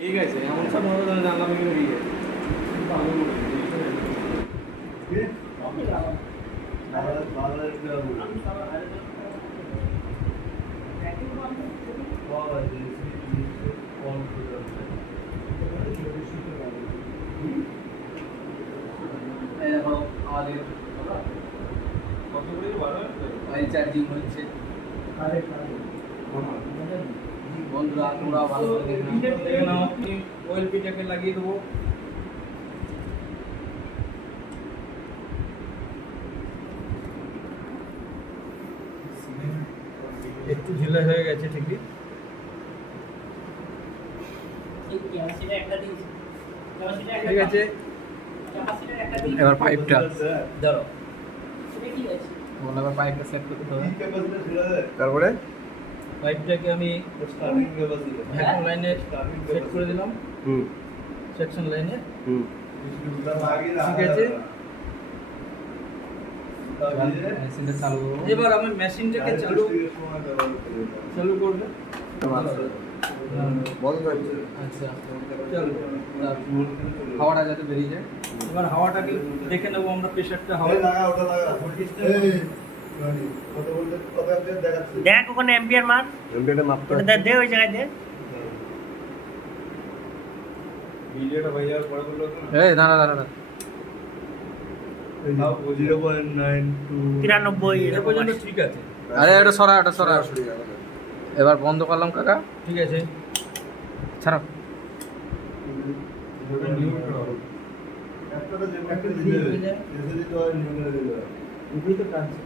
ঠিক আছে এমন সব মতো জানলাম এগুলো ঠিক আছে চার্জিং হচ্ছে বন্ধুরা তোমরা ভালো করে দেখে নাও ওয়েল পিটাকে লাগিয়ে দেবো একটু ঢিলা হয়ে গেছে ঠিকই ঠিক আছে এবার পাইপটা ধরো এবার পাইপটা সেট করতে হবে তারপরে পাইপটাকে আমি ভ্যাকুয়াম লাইনে সেট করে দিলাম সেকশন লাইনে ঠিক আছে মেশিনটা চালু করব এবার আমি মেশিনটাকে চালু করব বন্ধ হচ্ছে আচ্ছা চলো হাওয়াটা যাতে বেরিয়ে যায় এবার হাওয়াটাকে দেখে নেবো আমরা প্রেসারটা হাওয়া দেখ ওখানে এম্পিয়ার মার এমপিটা মাপতে ওটা দে ওই জায়গায় দে ভিডিওটা হয়ে যাওয়ার পরে বললো এই না না না না 0.92 93 এটা পর্যন্ত ঠিক আছে আরে এটা সরা এবার বন্ধ করলাম কাকা ঠিক আছে ছাড়ো উপরে তো টানছে